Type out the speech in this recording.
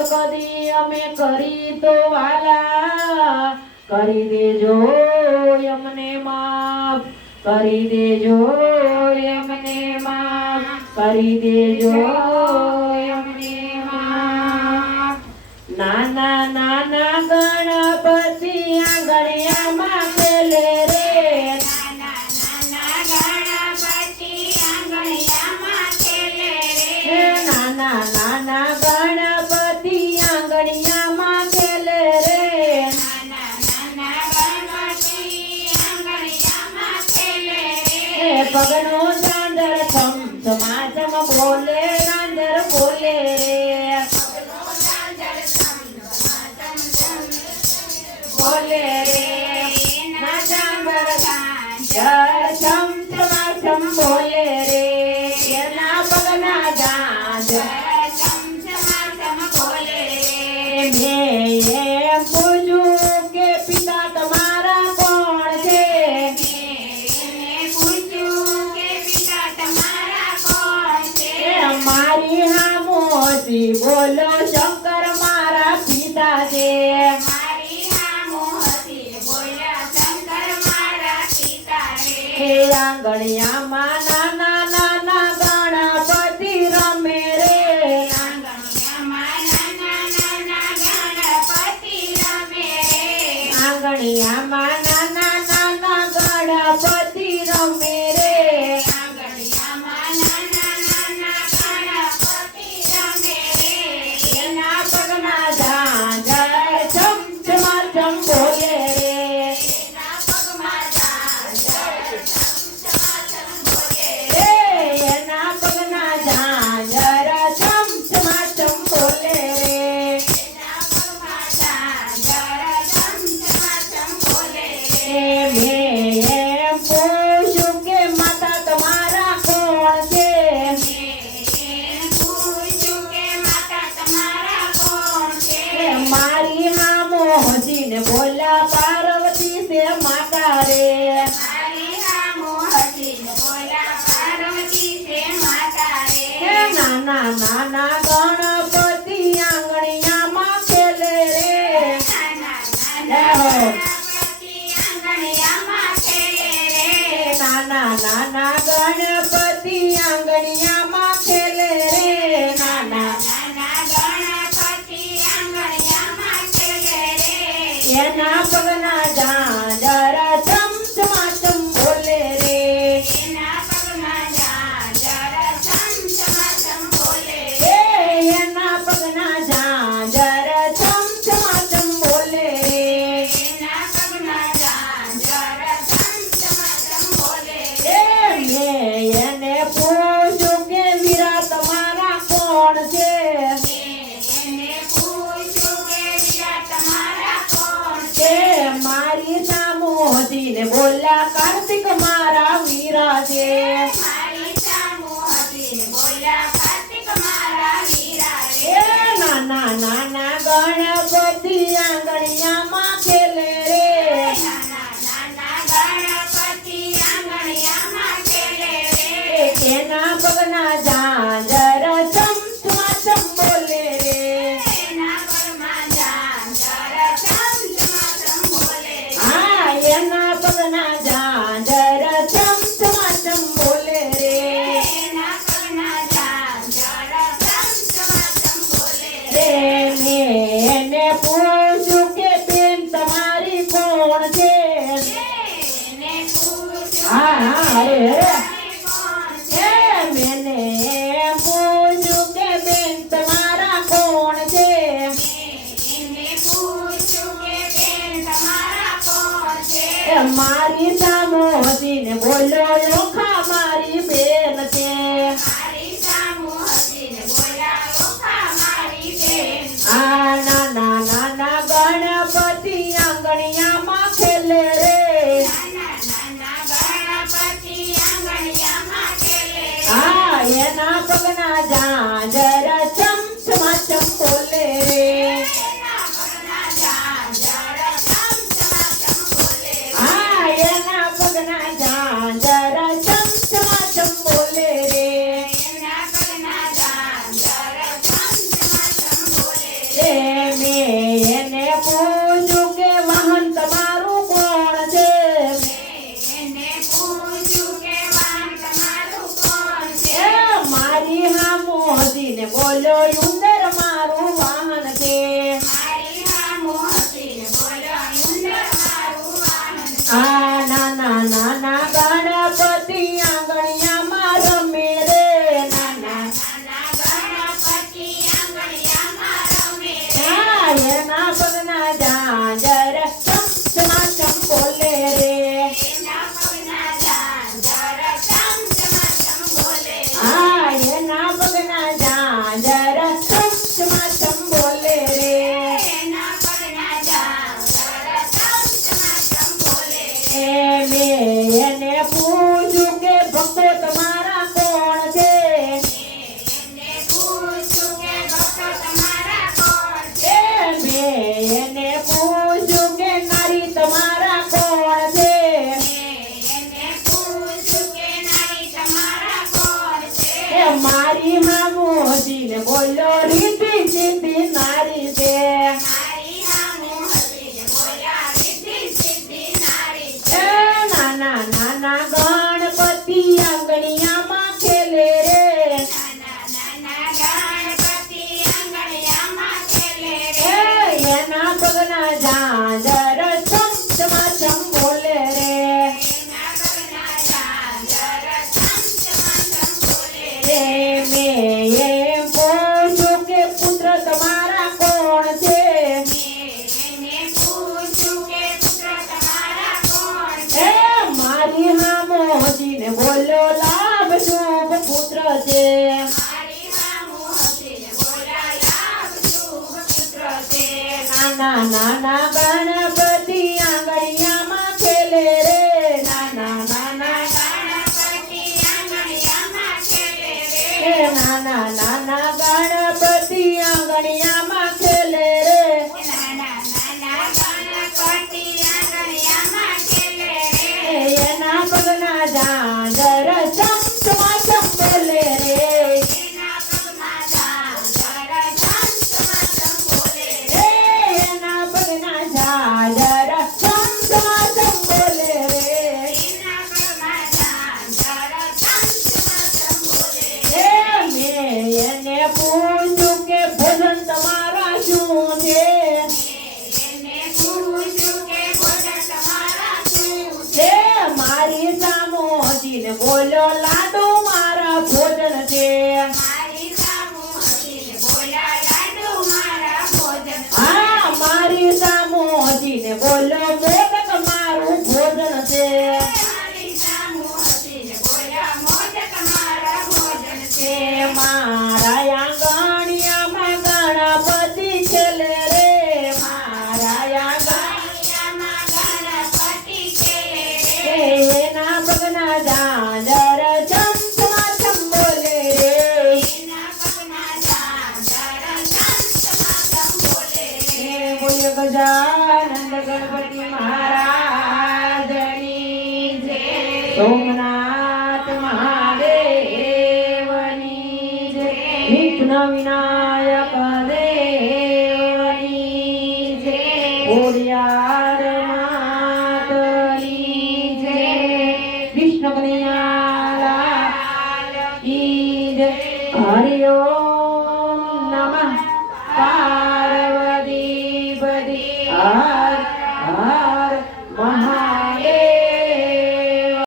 કદી અમે કરી તો વાલા. કરી દેજો અમને માફ. કરી દેજો અમને માફ. કરી દેજો અમને માફ. નાના નાના ગણપ ગગનો ચાંદર થમ ધમાધમ બોલે રાંદર બોલે. બોલે રે ના ચાંબર ચાંદર થમ ધમાધમ બોલે. હરી બોલો શંકર મારા પિતા છે આંગણી નાના નાના ગણપતિ આંગણિયામાં ખેલે રે. નાના નાના ગણપતિ આંગણિયામાં ખેલે રે. નાના ગણપતિ આંગણિયામાં ખેલે કૌશિક મારા વીરા છે એ મારી સામોજીને બોલ્યો લોખા મારી બેન છે. આ નાના નાના ગણપતિ આંગણિયામાં ખેલે રે. હા એના પગના જા બોલો યુંદર મારું વાહન છે. આ નાના નાના ગણપતિ આંગણિયામાં રમે રે. na na na na na બોલ્યો ગજાનંદ ગણપતિ મહારાજની જય. સોમનાથ મહાદેવની જય. વિઘ્ન વિનાયક દેવની જય. ઓરિયાર માતની જય. વિષ્ણુ કનૈયા હરિયો